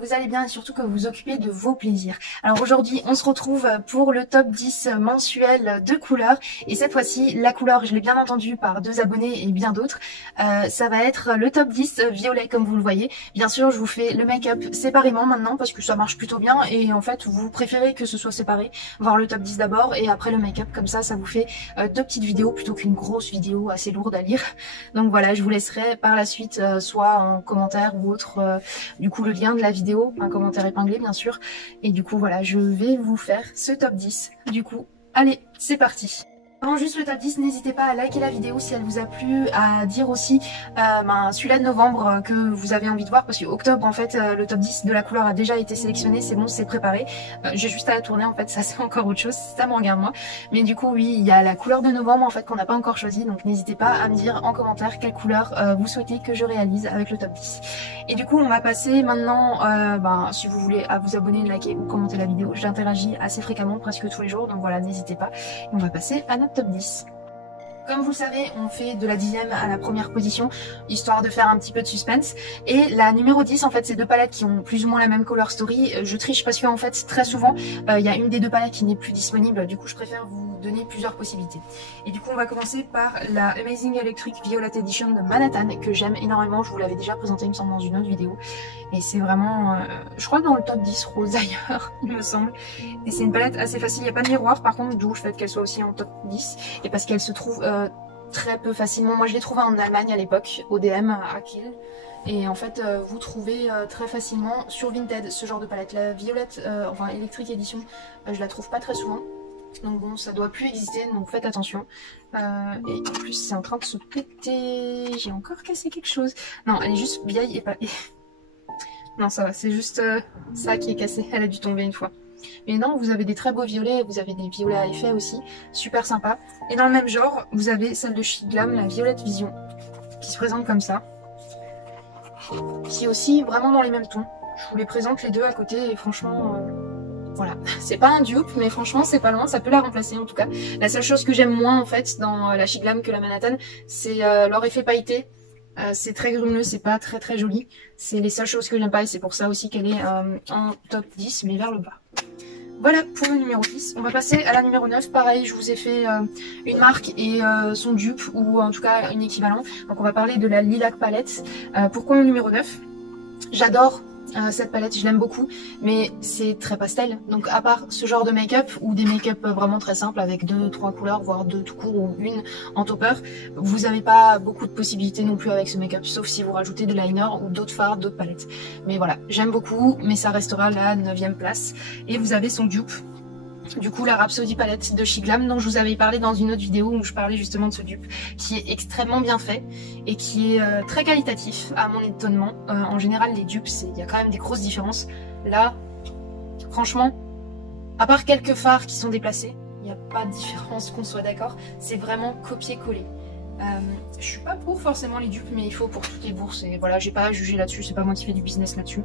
vous allez bien et surtout que vous vous occupez de vos plaisirs. Alors aujourd'hui, on se retrouve pour le top 10 mensuel de couleurs. Et cette fois-ci, la couleur, je l'ai bien entendu par 2 abonnés et bien d'autres, ça va être le top 10 violet comme vous le voyez. Bien sûr, je vous fais le make-up séparément maintenant parce que ça marche plutôt bien. Et en fait, vous préférez que ce soit séparé, voir le top 10 d'abord et après le make-up. Comme ça vous fait 2 petites vidéos plutôt qu'une grosse vidéo assez lourde à lire. Donc voilà, je vous laisserai par la suite soit en commentaire ou autre, du coup le lien de la vidéo, un commentaire épinglé bien sûr. Et du coup voilà, je vais vous faire ce top 10. Du coup, allez, c'est parti. Avant juste le top 10, n'hésitez pas à liker la vidéo si elle vous a plu, à dire aussi celui-là de novembre que vous avez envie de voir, parce que octobre en fait le top 10 de la couleur a déjà été sélectionné, c'est bon, c'est préparé. J'ai juste à la tourner en fait, ça c'est encore autre chose, ça me regarde moi. Mais du coup oui, il y a la couleur de novembre en fait qu'on n'a pas encore choisie, donc n'hésitez pas à me dire en commentaire quelle couleur vous souhaitez que je réalise avec le top 10. Et du coup on va passer maintenant, si vous voulez, à vous abonner, liker ou commenter la vidéo. J'interagis assez fréquemment, presque tous les jours, donc voilà, n'hésitez pas. Et on va passer à notre top 10. Comme vous le savez, on fait de la 10e à la première position, histoire de faire un petit peu de suspense. Et la numéro 10, en fait, c'est 2 palettes qui ont plus ou moins la même color story. Je triche parce que, en fait, très souvent, il y a une des 2 palettes qui n'est plus disponible. Du coup, je préfère vous donner plusieurs possibilités. Et du coup, on va commencer par la Amazing Electric Violet Edition de Manhattan, que j'aime énormément. Je vous l'avais déjà présenté, il me semble, dans une autre vidéo. Et c'est vraiment, je crois, dans le top 10 rose d'ailleurs, il me semble. Et c'est une palette assez facile. Il n'y a pas de miroir, par contre, d'où le fait qu'elle soit aussi en top 10. Et parce qu'elle se trouve très peu facilement. Moi je l'ai trouvé en Allemagne à l'époque, au DM à Kiel. Et en fait vous trouvez très facilement sur Vinted ce genre de palette. La violette, Electric Edition, je la trouve pas très souvent. Donc bon, ça doit plus exister, donc faites attention. Et en plus c'est en train de se péter. J'ai encore cassé quelque chose. Non, elle est juste vieille et pas... Non ça va, c'est juste ça qui est cassé. Elle a dû tomber une fois. Mais non, vous avez des très beaux violets, vous avez des violets à effet aussi, super sympa. Et dans le même genre, vous avez celle de chez Glam, la Violette Vision, qui se présente comme ça. Qui est aussi vraiment dans les mêmes tons. Je vous les présente les deux à côté et franchement, voilà. C'est pas un dupe, mais franchement c'est pas loin, ça peut la remplacer en tout cas. La seule chose que j'aime moins en fait dans la chez Glam que la Manhattan, c'est leur effet pailleté. C'est très grumeleux, c'est pas très très joli. C'est les seules choses que j'aime pas et c'est pour ça aussi qu'elle est en top 10 mais vers le bas. Voilà pour le numéro 10. On va passer à la numéro 9. Pareil, je vous ai fait une marque et son dupe ou en tout cas une équivalent. Donc on va parler de la Lilac Palette. Pourquoi le numéro 9? J'adore cette palette, je l'aime beaucoup, mais c'est très pastel. Donc à part ce genre de make-up ou des make-up vraiment très simples avec 2-3 couleurs, voire 2 tout court ou une en topper, vous n'avez pas beaucoup de possibilités non plus avec ce make-up, sauf si vous rajoutez de liner ou d'autres fards, d'autres palettes. Mais voilà, j'aime beaucoup, mais ça restera la 9e place. Et vous avez son dupe. Du coup la Rhapsody palette de chez Glam dont je vous avais parlé dans une autre vidéo où je parlais justement de ce dupe qui est extrêmement bien fait et qui est très qualitatif à mon étonnement. En général les dupes il y a quand même des grosses différences. Là franchement, à part quelques fards qui sont déplacés, il n'y a pas de différence qu'on soit d'accord, c'est vraiment copier-coller. Je suis pas pour forcément les dupes mais il faut pour toutes les bourses et voilà, j'ai pas à juger là-dessus, c'est pas moi qui fais du business là-dessus.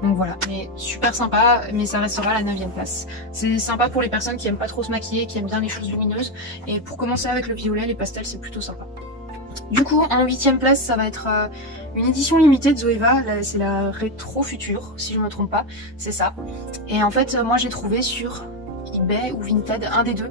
Donc voilà, mais super sympa, mais ça restera à la 9e place. C'est sympa pour les personnes qui aiment pas trop se maquiller, qui aiment bien les choses lumineuses. Et pour commencer avec le violet, les pastels, c'est plutôt sympa. Du coup, en 8e place, ça va être une édition limitée de Zoeva. C'est la Rétro Future, si je me trompe pas, c'est ça. Et en fait, moi j'ai trouvé sur eBay ou Vinted, un des deux.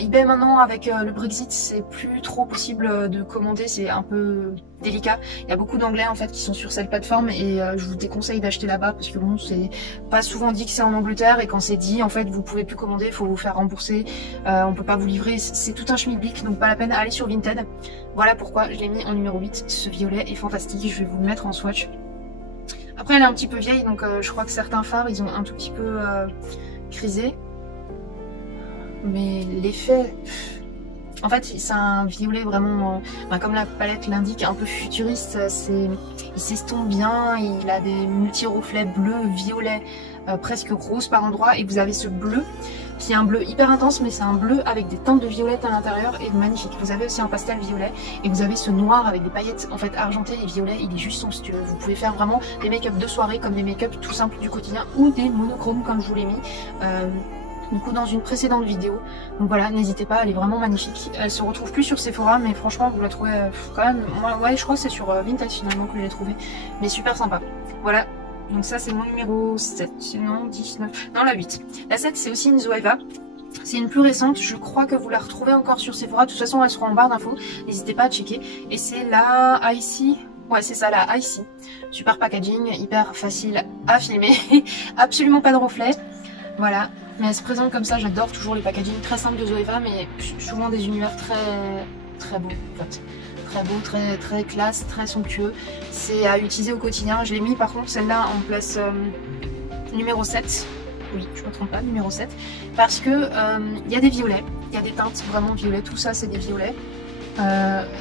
eBay maintenant avec le Brexit c'est plus trop possible de commander, c'est un peu délicat. Il y a beaucoup d'anglais en fait qui sont sur cette plateforme et je vous déconseille d'acheter là-bas parce que bon c'est pas souvent dit que c'est en Angleterre et quand c'est dit en fait vous pouvez plus commander, il faut vous faire rembourser, on peut pas vous livrer, c'est tout un schmilblick donc pas la peine, allez sur Vinted. Voilà pourquoi je l'ai mis en numéro 8, ce violet est fantastique, je vais vous le mettre en swatch. Après elle est un petit peu vieille donc je crois que certains fards ils ont un tout petit peu crisé. Mais l'effet, en fait c'est un violet vraiment, comme la palette l'indique, un peu futuriste, il s'estompe bien, il a des multi-reflets bleus, violets, presque rose par endroits et vous avez ce bleu qui est un bleu hyper intense mais c'est un bleu avec des teintes de violette à l'intérieur et magnifique. Vous avez aussi un pastel violet et vous avez ce noir avec des paillettes en fait argentées et violet, il est juste somptueux. Vous pouvez faire vraiment des make-up de soirée comme des make-up tout simples du quotidien ou des monochromes comme je vous l'ai mis. Du coup dans une précédente vidéo, donc voilà, n'hésitez pas, elle est vraiment magnifique. Elle se retrouve plus sur Sephora mais franchement vous la trouvez quand même, moi ouais je crois que c'est sur Vinted finalement que je l'ai trouvée, mais super sympa. Voilà Donc ça c'est mon numéro 7, non 10, 9, non la 8. La 7 c'est aussi une Zoeva. C'est une plus récente, je crois que vous la retrouvez encore sur Sephora. De toute façon elle sera en barre d'infos, n'hésitez pas à checker. Et c'est la Icy, ouais c'est ça la Icy. Super packaging, hyper facile à filmer, absolument pas de reflet. Voilà, mais elle se présente comme ça, j'adore toujours les packaging très simples de Zoeva, mais souvent des univers très beaux en fait. Très beau, très classe, très somptueux. C'est à utiliser au quotidien. Je l'ai mis par contre celle-là en place numéro 7. Oui, je me trompe pas, numéro 7. Parce que y a des violets, il y a des teintes vraiment violets. Tout ça c'est des violets.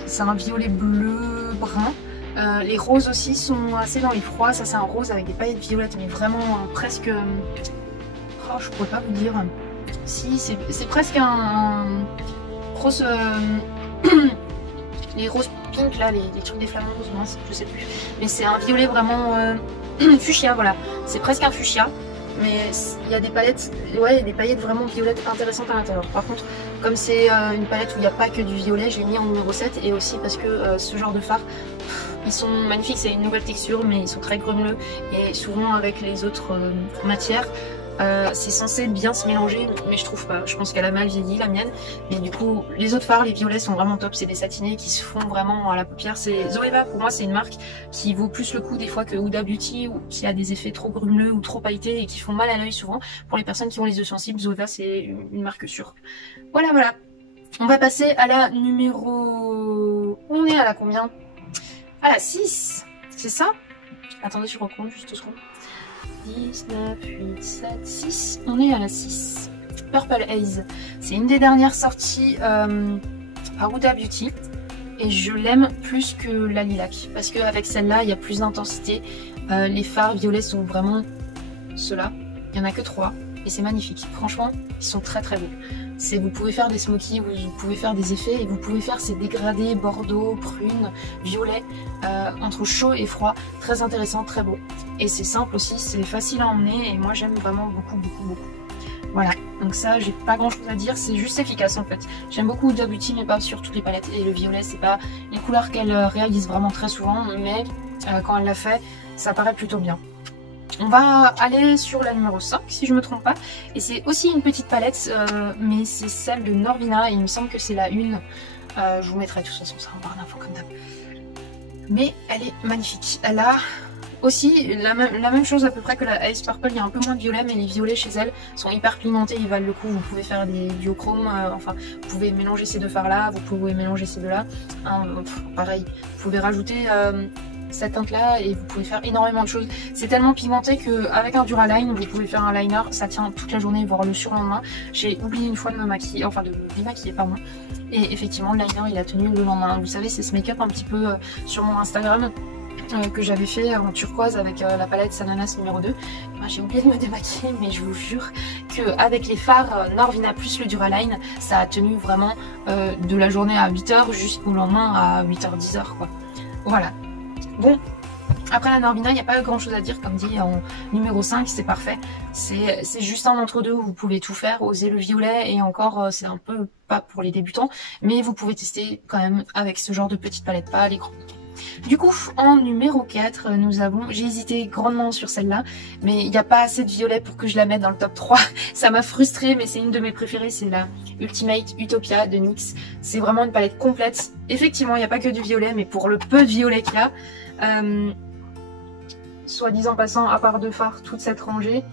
C'est un violet bleu brun. Les roses aussi sont assez dans les froids. Ça c'est un rose avec des paillettes violettes, mais vraiment presque... Oh, je pourrais pas vous dire. Si, c'est presque un rose... les roses pink là, les trucs des flamants roses, mince, je sais plus. Mais c'est un violet vraiment fuchsia, voilà. C'est presque un fuchsia. Mais il y a des palettes, ouais, il y a des paillettes vraiment violettes intéressantes à l'intérieur. Par contre, comme c'est une palette où il n'y a pas que du violet, je l'ai mis en numéro 7. Et aussi parce que ce genre de fards, ils sont magnifiques, c'est une nouvelle texture, mais ils sont très grumeleux. Et souvent avec les autres matières, c'est censé bien se mélanger, mais je trouve pas. Je pense qu'elle a mal vieilli, la mienne. Mais du coup, les autres fards, les violets sont vraiment top. C'est des satinés qui se font vraiment à la paupière. C'est Zoeva, pour moi, c'est une marque qui vaut plus le coup des fois que Huda Beauty, ou qui a des effets trop grumeleux ou trop pailletés et qui font mal à l'œil souvent. Pour les personnes qui ont les yeux sensibles, Zoeva, c'est une marque sûre. Voilà, voilà. On va passer à la numéro... On est à la combien? À la 6. C'est ça? Attendez, je recompte juste 2 secondes. 10, 9, 8, 7, 6. On est à la 6. Purple Haze. C'est une des dernières sorties par Huda Beauty. Et je l'aime plus que la lilac. Parce qu'avec celle-là, il y a plus d'intensité. Les fards violets sont vraiment ceux-là. Il n'y en a que 3. Et c'est magnifique. Franchement, ils sont très beaux. Vous pouvez faire des smokies, vous pouvez faire des effets et vous pouvez faire ces dégradés bordeaux, prune, violet, entre chaud et froid. Très intéressant, très beau. Et c'est simple aussi, c'est facile à emmener et moi j'aime vraiment beaucoup. Voilà, donc ça j'ai pas grand chose à dire, c'est juste efficace en fait. J'aime beaucoup Huda Beauty mais pas sur toutes les palettes. Et le violet c'est pas une couleur qu'elle réalise vraiment très souvent, mais quand elle l'a fait, ça paraît plutôt bien. On va aller sur la numéro 5 si je me trompe pas. Et c'est aussi une petite palette, mais c'est celle de Norvina et il me semble que c'est la 1. Je vous mettrai de toute façon ça en barre d'infos comme d'hab. Mais elle est magnifique. Elle a aussi la même chose à peu près que la Ice Purple. Il y a un peu moins de violet, mais les violets chez elle sont hyper pigmentés, ils valent le coup. Vous pouvez faire des duochromes, enfin vous pouvez mélanger ces deux fards là, vous pouvez mélanger ces deux là. Pareil, vous pouvez rajouter... cette teinte là et vous pouvez faire énormément de choses. C'est tellement pigmenté qu'avec un Duraline vous pouvez faire un liner, ça tient toute la journée voire le surlendemain. J'ai oublié une fois de me maquiller, enfin de me démaquiller pardon, et effectivement le liner il a tenu le lendemain. Vous savez c'est ce make-up un petit peu sur mon Instagram que j'avais fait en turquoise avec la palette Sananas numéro 2. J'ai oublié de me démaquiller mais je vous jure qu'avec les fards Norvina plus le Duraline ça a tenu vraiment de la journée à 8h jusqu'au lendemain à 8h 10h quoi. Voilà. Bon, après la Norvina, il n'y a pas grand chose à dire, comme dit en numéro 5, c'est parfait. C'est juste un entre-deux où vous pouvez tout faire, oser le violet, et encore, c'est un peu pas pour les débutants, mais vous pouvez tester quand même avec ce genre de petite palette, pas les grands. Du coup, en numéro 4, nous avons... J'ai hésité grandement sur celle-là, mais il n'y a pas assez de violet pour que je la mette dans le top 3. Ça m'a frustrée, mais c'est une de mes préférées, c'est la Ultimate Utopia de NYX. C'est vraiment une palette complète. Effectivement, il n'y a pas que du violet, mais pour le peu de violet qu'il y a, soit dit en passant, à part 2 fards, toute cette rangée,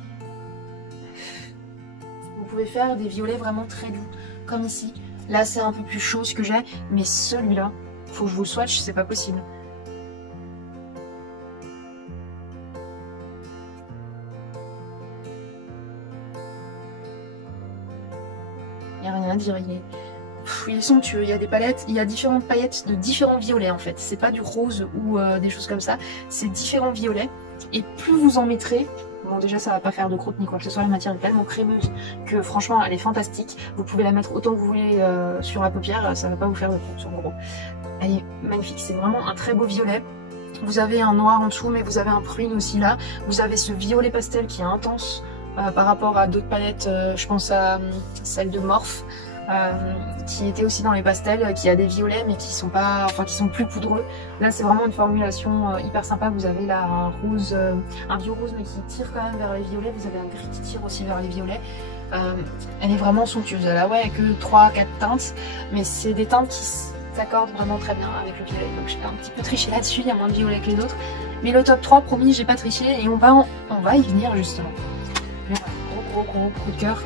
vous pouvez faire des violets vraiment très doux, comme ici. Là, c'est un peu plus chaud ce que j'ai, mais celui-là, faut que je vous le swatch, c'est pas possible. Il n'y a rien à dire, il est somptueux, il y a des palettes, il y a différentes paillettes de différents violets en fait. C'est pas du rose ou des choses comme ça, c'est différents violets. Et plus vous en mettrez, bon déjà ça va pas faire de croûte ni quoi que ce soit, la matière est tellement crémeuse que franchement elle est fantastique. Vous pouvez la mettre autant que vous voulez sur la paupière, ça va pas vous faire de croûte en gros. Elle est magnifique, c'est vraiment un très beau violet. Vous avez un noir en dessous mais vous avez un prune aussi là. Vous avez ce violet pastel qui est intense par rapport à d'autres palettes, je pense à celle de Morphe. qui était aussi dans les pastels, qui a des violets mais qui sont pas, enfin qui sont plus poudreux. Là c'est vraiment une formulation hyper sympa. Vous avez là un rose, un vieux rose mais qui tire quand même vers les violets. Vous avez un gris qui tire aussi vers les violets. Elle est vraiment somptueuse. Elle a que 3-4 teintes, mais c'est des teintes qui s'accordent vraiment très bien avec le violet. Donc j'ai un petit peu triché là-dessus, il y a moins de violet que les autres. Mais le top 3, promis, j'ai pas triché et on va y venir justement. Mais voilà, gros coup de cœur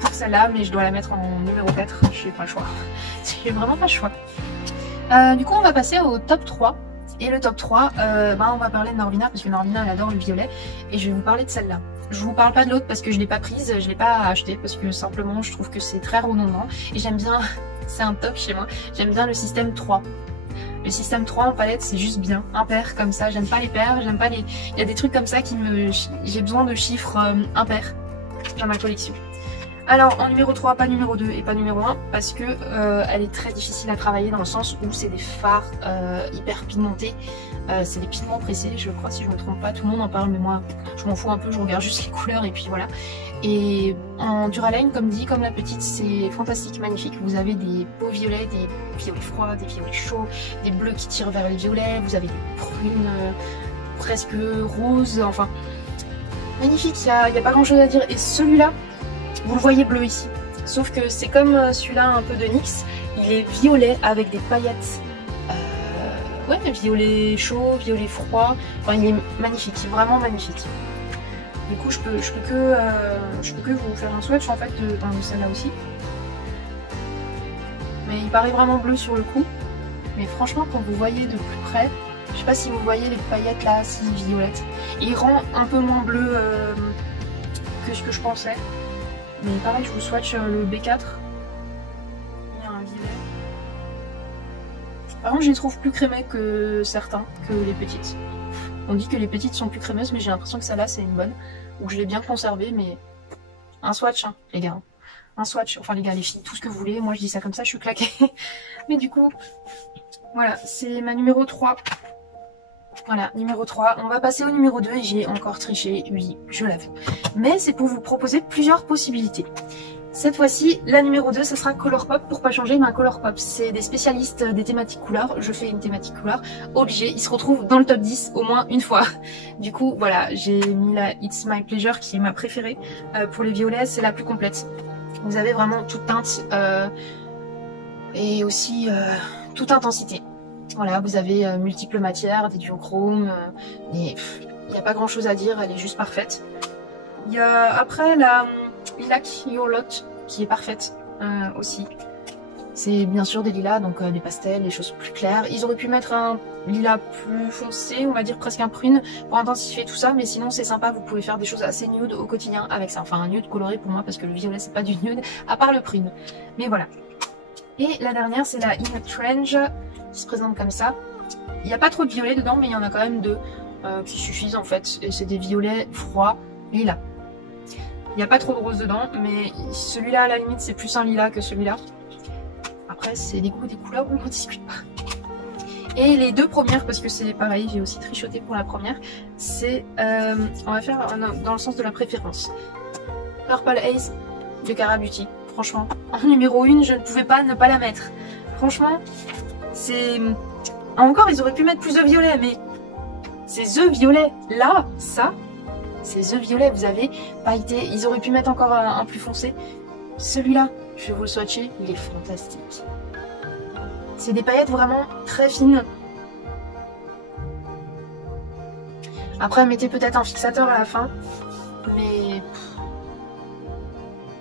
pour celle-là, mais je dois la mettre en numéro 4, je n'ai pas le choix. J'ai vraiment pas le choix. Du coup, on va passer au top 3. Et le top 3, on va parler de Norvina, parce que Norvina, elle adore le violet. Et je vais vous parler de celle-là. Je vous parle pas de l'autre parce que je l'ai pas prise, je l'ai pas achetée, parce que simplement, je trouve que c'est très redondant. Et j'aime bien, c'est un top chez moi, j'aime bien le système 3. Le système 3 en palette, c'est juste bien. Impair comme ça, j'aime pas les paires, j'aime pas les... Il y a des trucs comme ça qui me... J'ai besoin de chiffres impairs dans ma collection. Alors en numéro 3, pas numéro 2 et pas numéro 1 parce que elle est très difficile à travailler dans le sens où c'est des fards hyper pigmentés. C'est des pigments pressés, je crois, si je me trompe pas, tout le monde en parle mais moi je m'en fous un peu, je regarde juste les couleurs et puis voilà. Et en Duraline, comme dit, comme la petite, c'est fantastique, magnifique. Vous avez des beaux violets, des violets froids, des violets chauds, des bleus qui tirent vers les violets, vous avez des prunes presque roses, enfin magnifique, il n'y a pas grand chose à dire. Et celui-là, vous le voyez bleu ici, sauf que c'est comme celui-là un peu de NYX, il est violet avec des paillettes, violet chaud, violet froid, enfin il est magnifique, vraiment magnifique. Du coup je peux que vous faire un swatch en fait de celle-là aussi. Mais il paraît vraiment bleu sur le coup, mais franchement quand vous voyez de plus près, je sais pas si vous voyez les paillettes là, si violettes, il rend un peu moins bleu que ce que je pensais. Mais pareil, je vous swatch le B4. Il y a un violet. Par contre, je les trouve plus crémés que certains, que les petites. On dit que les petites sont plus crémeuses, mais j'ai l'impression que celle-là, c'est une bonne. Donc je l'ai bien conservée, mais un swatch, hein, les gars. Un swatch, enfin les gars, les filles, tout ce que vous voulez. Moi, je dis ça comme ça, je suis claquée. Mais du coup, voilà, c'est ma numéro 3. Voilà, numéro 3. On va passer au numéro 2 et j'ai encore triché, oui, je l'avoue. Mais c'est pour vous proposer plusieurs possibilités. Cette fois-ci, la numéro 2, ça sera Colourpop. Pour pas changer, mais Colourpop, c'est des spécialistes des thématiques couleurs. Je fais une thématique couleur. Obligé, ils se retrouvent dans le top 10 au moins une fois. Du coup, voilà, j'ai mis la It's My Pleasure qui est ma préférée. Pour les violets, c'est la plus complète. Vous avez vraiment toute teinte et aussi toute intensité. Voilà, vous avez multiples matières, des duochromes, et il n'y a pas grand chose à dire, elle est juste parfaite. Il y a après la Lilac Your Lot qui est parfaite aussi. C'est bien sûr des lilas, donc des pastels, des choses plus claires. Ils auraient pu mettre un lilas plus foncé, on va dire presque un prune, pour intensifier tout ça, mais sinon c'est sympa, vous pouvez faire des choses assez nude au quotidien avec ça. Enfin un nude coloré pour moi, parce que le violet c'est pas du nude, à part le prune. Mais voilà. Et la dernière c'est la In Trench, qui se présente comme ça. Il n'y a pas trop de violets dedans, mais il y en a quand même deux qui suffisent en fait. Et c'est des violets froids, lilas. Il n'y a pas trop de rose dedans, mais celui-là à la limite c'est plus un lilas que celui-là. Après c'est des goûts, des couleurs, on ne discute pas. Et les deux premières, parce que c'est pareil, j'ai aussi trichoté pour la première, c'est, on va faire dans le sens de la préférence. Purple Haze de Cara Beauty. Franchement, en numéro 1, je ne pouvais pas ne pas la mettre. Franchement, c'est... Encore, ils auraient pu mettre plus de violet, mais c'est The Violet. Là, ça, c'est The Violet. Vous avez pailleté. Ils auraient pu mettre encore un plus foncé. Celui-là, je vais vous le swatcher, il est fantastique. C'est des paillettes vraiment très fines. Après, mettez peut-être un fixateur à la fin. Mais...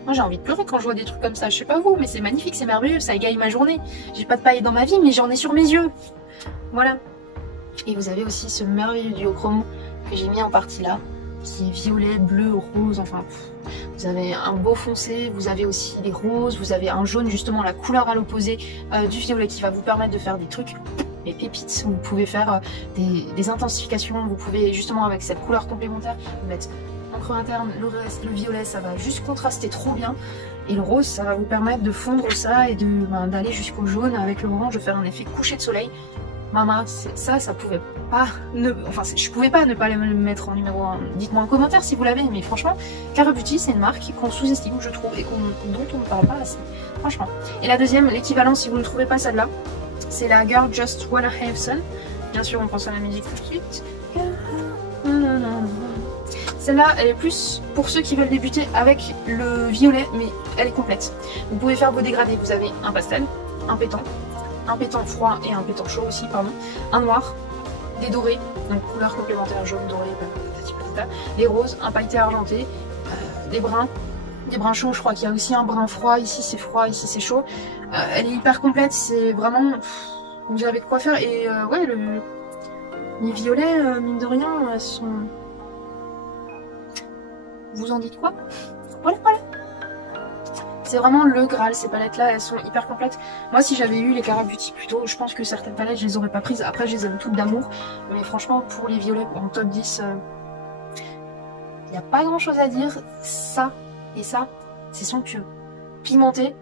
Moi j'ai envie de pleurer quand je vois des trucs comme ça, je sais pas vous, mais c'est magnifique, c'est merveilleux, ça égaye ma journée. J'ai pas de paillettes dans ma vie, mais j'en ai sur mes yeux. Voilà. Et vous avez aussi ce merveilleux duochrome que j'ai mis en partie là, qui est violet, bleu, rose, enfin... Vous avez un beau foncé, vous avez aussi des roses, vous avez un jaune, justement la couleur à l'opposé du violet qui va vous permettre de faire des trucs, des pépites. Vous pouvez faire des intensifications, vous pouvez justement avec cette couleur complémentaire mettre en creux interne, le violet ça va juste contraster trop bien, et le rose ça va vous permettre de fondre ça et d'aller jusqu'au jaune avec le orange, de faire un effet coucher de soleil. Maman, ça pouvait pas je pouvais pas ne pas le mettre en numéro 1. Dites-moi en commentaire si vous l'avez, mais franchement, Cara Beauty c'est une marque qu'on sous-estime je trouve et dont on ne parle pas assez. franchement. Et la deuxième, l'équivalent si vous ne trouvez pas celle-là, c'est la Girl Just Wanna Have Fun. Bien sûr, on pense à la musique tout de suite. Celle-là, elle est plus pour ceux qui veulent débuter avec le violet, mais elle est complète. Vous pouvez faire vos dégradés. Vous avez un pastel, un pétant froid et un pétant chaud aussi, pardon, un noir, des dorés, donc couleurs complémentaires, jaune, doré, des roses, un pailleté argenté, des brins chauds. Je crois qu'il y a aussi un brun froid. Ici c'est froid, ici c'est chaud. Elle est hyper complète. C'est vraiment, vous avez de quoi faire. Et ouais, les violets, mine de rien, elles sont. Vous en dites quoi? Voilà. C'est vraiment le Graal, ces palettes-là, elles sont hyper complètes. Moi, si j'avais eu les Cara Beauty plus tôt, je pense que certaines palettes, je les aurais pas prises. Après, je les aime toutes d'amour. Mais franchement, pour les violets, en top 10, il n'y a pas grand-chose à dire. Ça et ça, c'est somptueux. Pigmenté.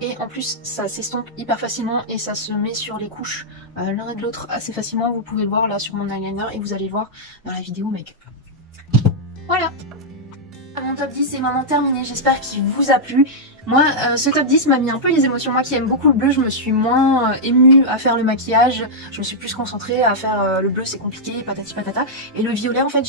Et en plus, ça s'estompe hyper facilement et ça se met sur les couches l'un et de l'autre assez facilement. Vous pouvez le voir là sur mon eyeliner et vous allez le voir dans la vidéo make-up. Voilà. Mon top 10 est maintenant terminé, j'espère qu'il vous a plu. Moi, ce top 10 m'a mis un peu les émotions. Moi qui aime beaucoup le bleu, je me suis moins émue à faire le maquillage. Je me suis plus concentrée à faire le bleu, c'est compliqué, patati patata. Et le violet, en fait,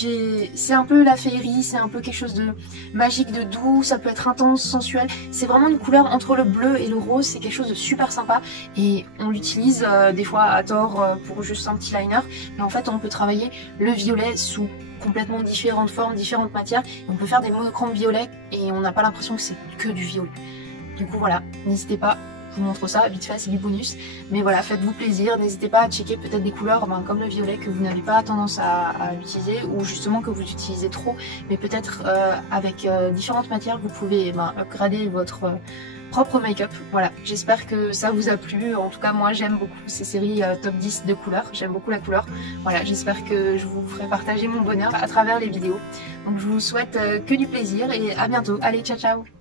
c'est un peu la féerie, c'est un peu quelque chose de magique, de doux. Ça peut être intense, sensuel. C'est vraiment une couleur entre le bleu et le rose. C'est quelque chose de super sympa. Et on l'utilise des fois à tort pour juste un petit liner. Mais en fait, on peut travailler le violet sous complètement différentes formes, différentes matières. Et on peut faire des monochromes violets et on n'a pas l'impression que c'est que du violet. Du coup voilà, n'hésitez pas, je vous montre ça, vite fait c'est du bonus. Mais voilà, faites-vous plaisir, n'hésitez pas à checker peut-être des couleurs comme le violet que vous n'avez pas tendance à utiliser ou justement que vous utilisez trop. Mais peut-être avec différentes matières vous pouvez upgrader votre propre make-up. Voilà, j'espère que ça vous a plu. En tout cas, moi j'aime beaucoup ces séries top 10 de couleurs. J'aime beaucoup la couleur. Voilà, j'espère que je vous ferai partager mon bonheur à travers les vidéos. Donc je vous souhaite que du plaisir et à bientôt. Allez, ciao ciao!